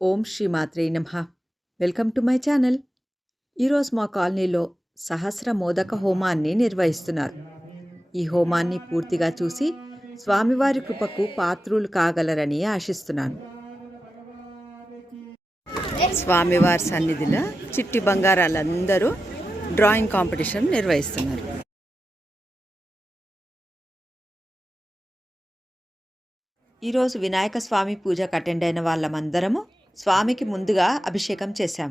ఓం శ్రీ మాత్రే నమ. Welcome to my channel. ఈరోజు మా కాలనీలో సహస్ర మోదక హోమాన్ని నిర్వహిస్తున్నారు. ఈ హోమాన్ని పూర్తిగా చూసి స్వామివారి కృపకు పాత్రులు కాగలరని ఆశిస్తున్నాను. స్వామివారి సన్నిధిలో చిట్టి బంగారాలందరూ డ్రాయింగ్ కాంపిటీషన్ నిర్వహిస్తున్నారు. ఈరోజు వినాయక స్వామి పూజకు అటెండ్ అయిన వాళ్ళమందరము స్వామికి ముందుగా అభిషేకం చేశాం.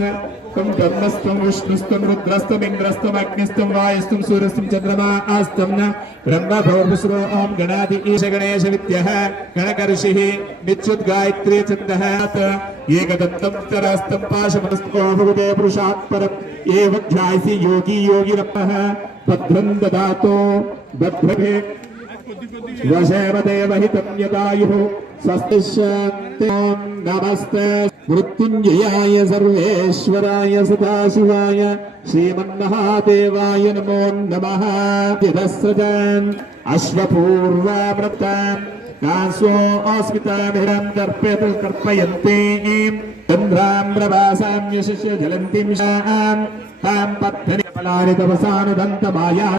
तं ब्रह्मस्तं विष्णुस्तं चन्द्रमा आस्तं न ब्रह्म भौर्भुस्रो ॐ गणादि ईश गणेश विद्यः गणकर्षिः विद्युद्गायत्री छन्दः पुरुषात् एव ध्यायसि योगी योगिरपः भद्रं ददातो भद्रभे वशेवदेवहितं यदायुः నమస్తే మృత్యుంజయాయ సర్వేశ్వరాయ సదాశివాయ శ్రీమన్మహాదేవాయ నమో నమస్రజన్ అశ్వపూర్వామృతాం కాసో ఆస్మితాభిరం దర్పయత కర్పయంతే చంద్రామ్రవాసాం యశస్య జలంతిం శాం తాం పద్ధని ఫలాని తపసానుదంత మాయా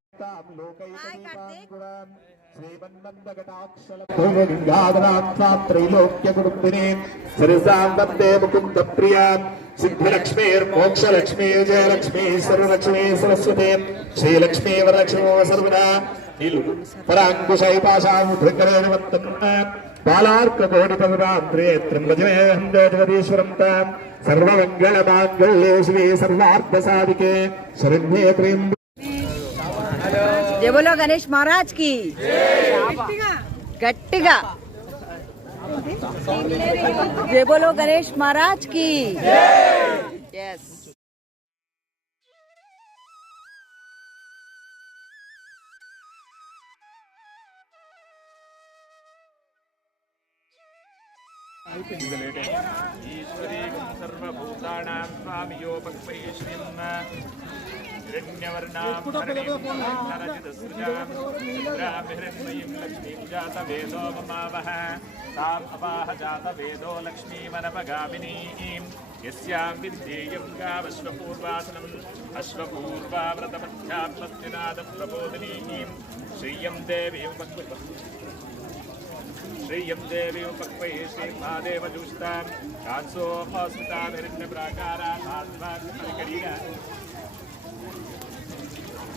சித்தலட்சுமி விஜயலட்சுமி சர்வலட்சுமி சரஸ்வதி ஸ்ரீலட்சுமி வரலட்சுமோ சர்வதா பாலார்க்கோடிபதாந்திரேத்ரம்பஜமேஹந்தேஸ்வரம் தாம் சர்வமங்கள மாங்கல்யே ஸ்ரீ சர்வார்த்த சாதிகே ஸ்ரீ జయ బోలో గణేష్ మహారాజ్ కి గట్టిగా జయ బోలో గణేష్ మహారాజ్ కి ఎస్ ईश्वरीकं सर्वभूतानां स्वामियोपक्वैश्रीं हिरण्यवर्णां हिरण्यरजतसृजां लक्ष्मीं जातवेदो ममावः ताम् अपाह जातवेदो लक्ष्मीमनपगामिनीं यस्यां विद्येयं गावश्वपूर्वासनम् अश्वपूर्वाव्रतमध्यात्मस्तिनादप्रबोधिनीं श्रियं देवीं श्रियं देवी उपक्वैः श्रीमहादेवदुष्टां कांसोपस्मिताभिरण्यप्राकारान्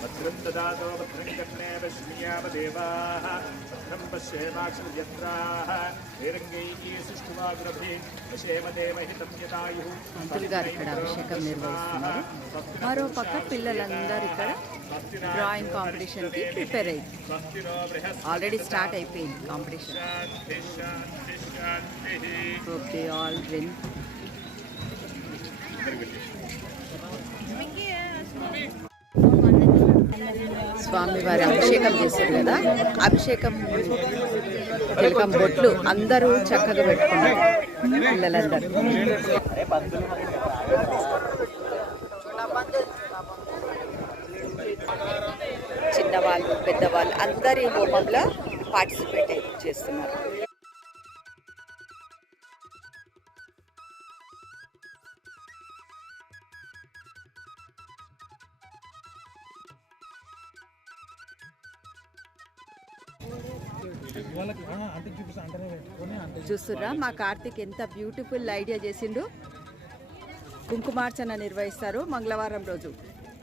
भद्रं ददातो भद्रं कर्णे वश्मियावदेवाः भद्रं पश्येमाक्षयत्राः निरङ्गैः सुष्ठुवाग्रभे वशेमदेवहितं यदायुः పంతులు గారు ఇక్కడ అభిషేకం నిర్వహిస్తున్నారు మరో పక్క పిల్లలందరూ ఇక్కడ డ్రాయింగ్ కాంపిటీషన్ కి ప్రిపేర్ అయ్యింది स्वस्तिनो बृहस्पतिः ఆల్రెడీ స్టార్ట్ అయిపోయింది కాంపిటీషన్ शान्तिः शान्तिः शान्तिः హోప్ దే ఆల్ విన్ స్వామి వారి అభిషేకం చేశారు కదా. అభిషేకం తిలకం బొట్లు అందరూ చక్కగా పెట్టుకున్నారు పిల్లలందరూ. చిన్నవాళ్ళు పెద్దవాళ్ళు అందరి హోమంలో పార్టిసిపేట్ చేస్తున్నారు. చూస్తుర్రా? మా కార్తీక్ ఎంత బ్యూటిఫుల్ ఐడియా చేసిండు. కుంకుమార్చన నిర్వహిస్తారు మంగళవారం రోజు.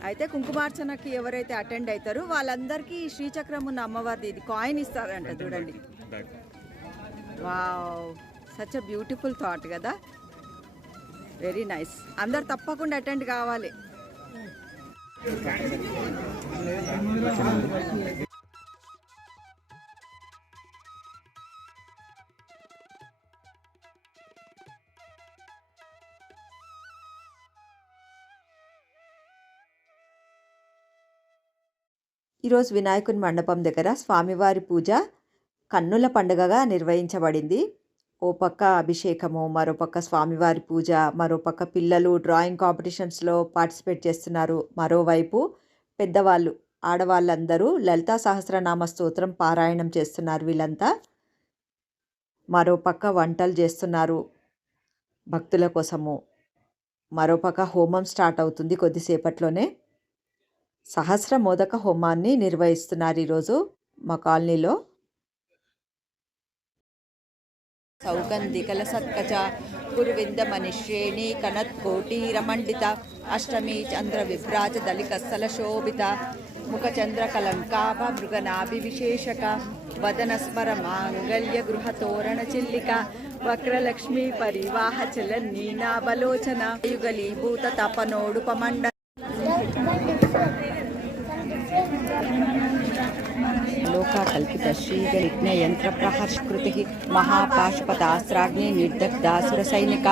అయితే కుంకుమార్చనకి ఎవరైతే అటెండ్ అవుతారో వాళ్ళందరికీ ఈ శ్రీచక్రం ఉన్న అమ్మవారిది ఇది కాయిన్ ఇస్తారంట చూడండి. Wow such a beautiful thought కదా. వెరీ నైస్ అందరు తప్పకుండా అటెండ్ కావాలి. ఈరోజు వినాయకుని మండపం దగ్గర స్వామివారి పూజ కన్నుల పండుగగా నిర్వహించబడింది. ఓ పక్క అభిషేకము మరోపక్క స్వామివారి పూజ మరోపక్క పిల్లలు డ్రాయింగ్ కాంపిటీషన్స్లో పార్టిసిపేట్ చేస్తున్నారు. మరోవైపు పెద్దవాళ్ళు ఆడవాళ్ళందరూ లలితా సహస్రనామ స్తోత్రం పారాయణం చేస్తున్నారు వీళ్ళంతా. మరోపక్క వంటలు చేస్తున్నారు భక్తుల కోసము. మరోపక్క హోమం స్టార్ట్ అవుతుంది కొద్దిసేపట్లోనే. సహస్ర మోదక హోమాన్ని నిర్వహిస్తున్నారు ఈరోజు మా కాలనీలో. సౌగంధికల సత్కచ గురువింద మనిశ్రేణి కనత్ కోటీరమండిత అష్టమి చంద్ర విభ్రాజ దళికస్థల శోభిత ముఖ చంద్ర కలంకాభ మృగనాభి విశేషక వదన స్మర మాంగళ్య గృహ తోరణ చిల్లిక వక్రలక్ష్మి పరివాహ చల నీనాబలోచన యుగలీభూత తపనోడుపమండ లోకాకల్పిత శ్రీగలిజ్ఞ యంత్ర ప్రహర్షృతి మహాపాశుపతాస్త్రాగ్ని నిర్దగ్ధాసుర సైనిక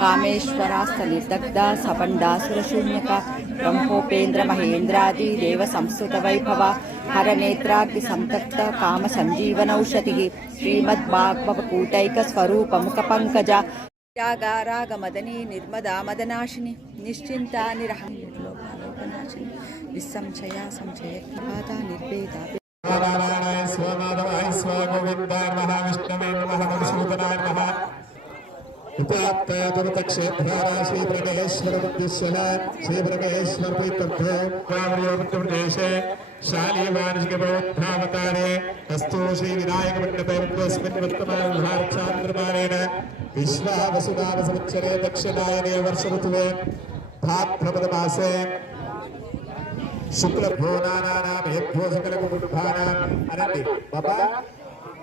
కామేశ్వరాస్త నిర్దగ్ధ సబండాసుర శూన్యక బ్రహ్మోపేంద్ర మహేంద్రాది దేవ సంస్కృత వైభవ హరనేత్రాగ్ని సంతప్త కామ సంజీవనౌషధి శ్రీమద్భాగవకూటైక స్వరూపముఖ పంకజ రాగ మదనీ నిర్మదా మదనాశిని నిశ్చింత నిరహం నిర్లోకాలోకనాశిని నిస్సంశయ సంశయ బాధ నిర్భేద నారాయణాయ స్వమాధవాయ స్వగోవిందాయ మహావిష్ణవే నమః మధుసూదనాయ నమః ఉపాత్తేతరతక్షేత్రారా శ్రీబ్రహ్మేశ్వర బుద్ధిశ్వల శ్రీబ్రహ్మేశ్వర ప్రీతర్థో కామయోగదేశే శాలీవానిషికబోద్ధావతారే అస్తు శ్రీ వినాయక మండపేస్మిన్ వర్తమానాక్షాంద్రమానేన విశ్వావసునామ సంవత్సరే దక్షిణాయనే వర్ష ఋతువే భాద్రపద మాసే శుక్లభోనానామేభ్యో సకలకుటుంబానాం అనండి బాబా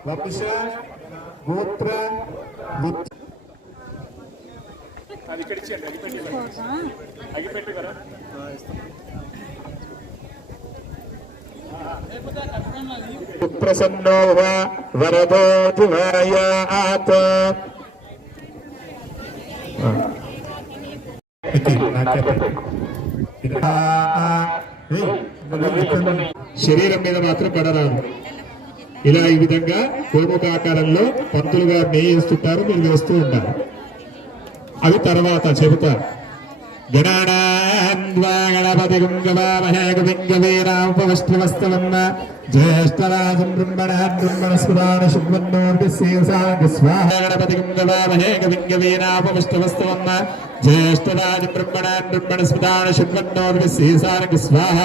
వంశ గోత్ర అది ఇక్కడ ఇచ్చేయండి అగిపెట్టు కదా ప్రసన్నో వరదో దివాయాత్ శరీరం మీద మాత్రం పడరాదు. ఇలా ఈ విధంగా గోముఖ ఆకారంలో పంతులుగా నేయిస్తుంటారు మీరు వేస్తూ ఉంటారు. అవి తర్వాత చెబుతారు. గణానాన్వా గణపతి గుంగవామహే గువింగవీరాముపవిష్ణవస్తవన్న జ్యేష్ఠరాజం బ్రహ్మణాన్ బ్రహ్మణస్పదాన శుభ్వన్నోర్భిస్సేసాంగ స్వాహ గణపతి గుంగవామహే ജ്യേഷ്ഠരാജ ബ്രഹ്മണാൻ ബ്രഹ്മണ സുതാന ശുഭ്രഹ്മണോർവ ശ്രീസാനക സ്വാഹ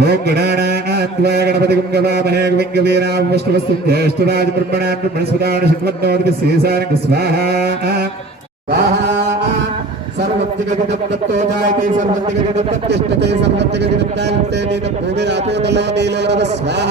ഓം ഗണാനാത്വാ ഗണപതി കുംഗവാമഹേ കുംഗവീരാം വിഷ്ണുവസ്തു ജ്യേഷ്ഠരാജ ബ്രഹ്മണാൻ ബ്രഹ്മണ സുതാന ശുഭ്രഹ്മണോർവ ശ്രീസാനക സ്വാഹ സർവത്തിഗതോജായത്തെ സർവത്തിഗതപ്രതിഷ്ഠത്തെ സർവത്തിഗതപ്രാപ്തേ നീത ഭൂമിരാപോതലോ നീലവ സ്വാഹ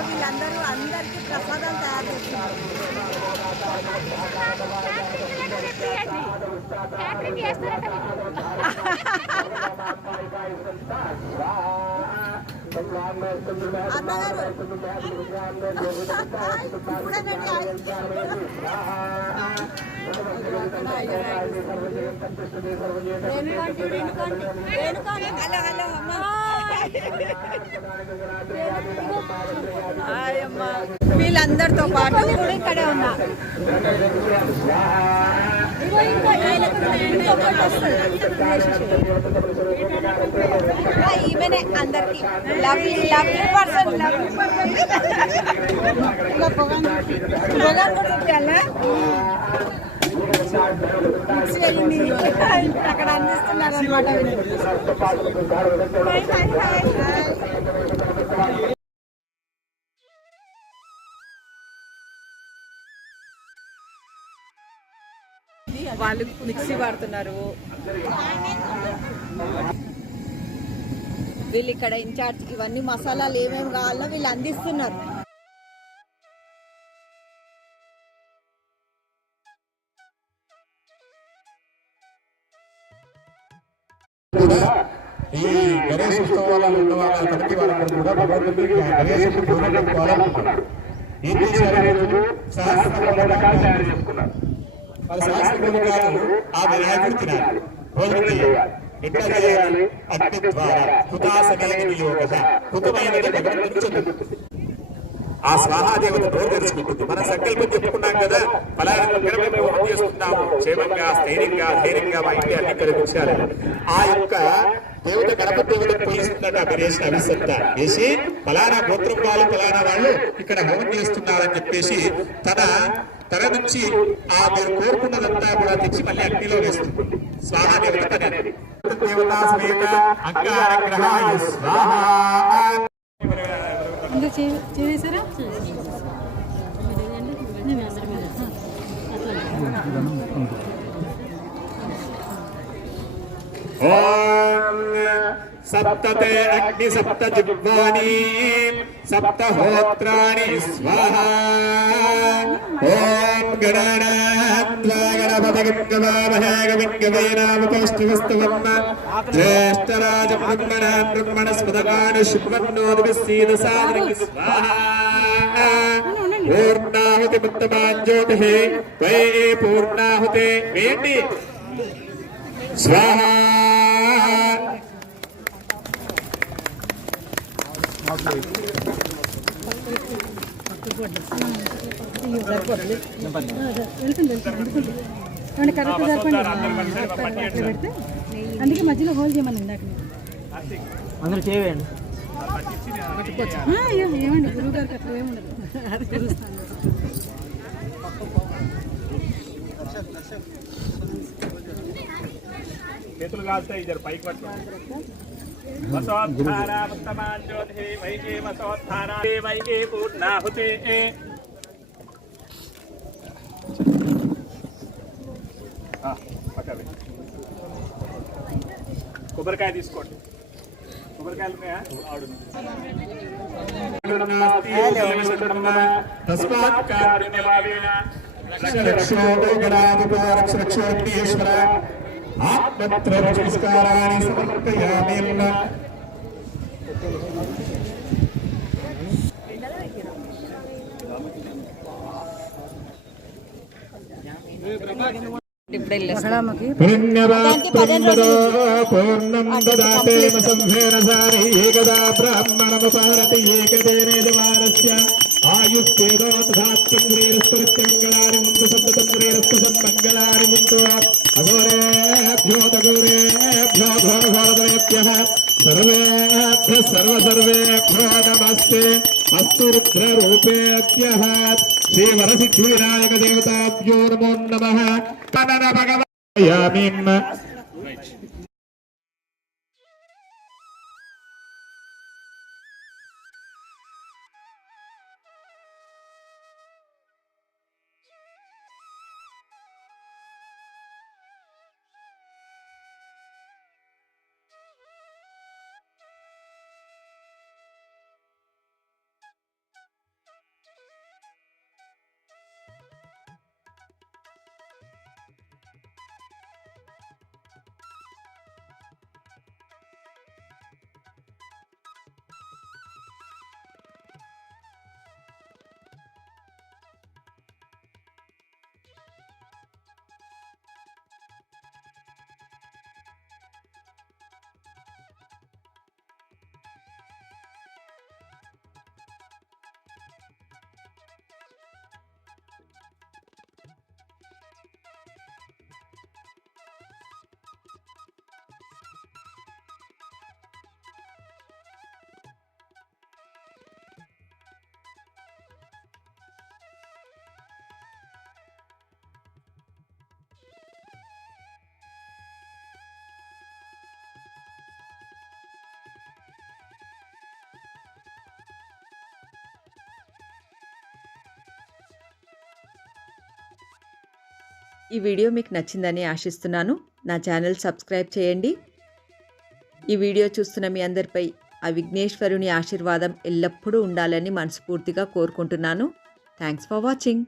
వీళ్ళందరూ అందరికీ ప్రసాదం తయారు చేస్తున్నారు. హలో హలో అమ్మా. వీళ్ళందరితో పాటు కూడా ఇక్కడే ఉన్నా. ఈమెనే అందరికి lovely lovely person lovely person పొగన్ కూడా చూపించాలా అక్కడ అందిస్తున్నారు అనమాట వాళ్ళు మిక్సీ వాడుతున్నారు. వీళ్ళు ఇక్కడ ఇన్ఛార్జ్ ఇవన్నీ మసాలాలు ఏమేమి కావాలో వీళ్ళు అందిస్తున్నారు. ఈ గణేష్ ఉత్సవాలలో ఉన్న వాళ్ళ కమిటీ వాళ్ళందరూ కూడా భగవంతుడికి ఆ గణేష్ ఈ రోజు తయారు చేసుకున్నారు. ఆ వినాయకుడు తినాలి. భోజనం చేయాలి. ఎట్లా చేయాలి? అగ్ని ద్వారా హుతాసనైన వినియోగ హుతమైనది భగవంతుడు చెందుతుంది ఆ స్వాహాదేవత నోరు తెరుచుకుంటుంది. మన సంకల్పం చెప్పుకున్నాం కదా ఫలానా క్షేమంగా స్థైర్యంగా ధైర్యంగా మా ఇంటి అన్ని ఆ యొక్క దేవత గణపతి పోలిస్తుందట గణేష్ అవిసత్త వేసి ఫలానా గోత్రం వాళ్ళు ఫలానా వాళ్ళు ఇక్కడ హోమం చేస్తున్నారని చెప్పేసి తన తెర నుంచి ఆ మీరు కోరుకున్నదంతా కూడా తెచ్చి మళ్ళీ అగ్నిలో వేస్తుంది. స్వాహాదేవత పని అనేది. స్వాహా. ఇంకా చేసారా నేను అందరి మీద అట్లా ఓం సప్తతే అగ్ని సప్త జిహ్వాని సప్త హోత్రాణి స్వాహ ఓం గణానాత్వా గణపతిం గవామహే గవిం గవైనాముపౌష్టివస్తవం జ్యేష్ఠరాజ బ్రహ్మణాన్ బ్రహ్మణస్పదకాని శుభన్నోదివిసీద సాదరికి స్వాహ పూర్ణాహుతి వెళ్తుంది కరెక్ట్ పెడితే అందుకే మధ్యలో హోల్ చేయమని ఇందాక అందరూ చేయండి ఏమండి? గురువు గారికి అట్లా ఏముండదు చేతులు కాలుతాయి ఇద్దరు పైకి పట్టుకోండి. వసోద్ధారా ఉత్తమాన్ జ్యోతి వైకే వసోద్ధారా వైకే పూర్ణాహుతి ఆ, పక్కన పెట్టు. కొబ్బరికాయ తీసుకోండి కొబ్బరికాయలు ఉన్నాయా ఆడు తస్మాత్ కారుణ్యభావేన రక్షోగణాధిపారక్షోగ్నేశ్వర ఆత్మత్ర నమస్కారాన్ని సమర్పయామి ఇప్పుడే బహళామకి పుణ్యవాప్తుందరో పూర్ణం దదాతేమ సంభేన సారి ఏకదా బ్రాహ్మణముపహరతి ఏకదేనేజమానస్య ఆయుస్తేదో ಆಯುಸ್ತೇದೋತ್ಸಾತ್ಯಂಗ್ರೇರಸ್ತುತ್ಯಂಗಳಾರಿಮುಂತು ಶಬ್ದತಂಗ್ರೇರಸ್ತು ಸನ್ಮಂಗಳಾರಿಮುಂತು ಅಘೋರೇಭ್ಯೋ ತಘೋರೇಭ್ಯೋ ಘೋರಘೋರದರೇಭ್ಯಃ ಸರ್ವೇಭ್ಯ ಸರ್ವ ಸರ್ವೇಭ್ಯೋ ನಮಸ್ತೆ ಅಸ್ತು ರುದ್ರರೂಪೇಭ್ಯಃ ಶ್ರೀ ವರಸಿದ್ಧಿವಿನಾಯಕ ದೇವತಾಭ್ಯೋ ನಮೋ ನಮಃ ಭಗವ ಯಾಮಿಮ್ಮ ఈ వీడియో మీకు నచ్చిందని ఆశిస్తున్నాను. నా ఛానల్ సబ్స్క్రైబ్ చేయండి. ఈ వీడియో చూస్తున్న మీ అందరిపై ఆ విఘ్నేశ్వరుని ఆశీర్వాదం ఎల్లప్పుడూ ఉండాలని మనస్ఫూర్తిగా కోరుకుంటున్నాను. Thanks for watching.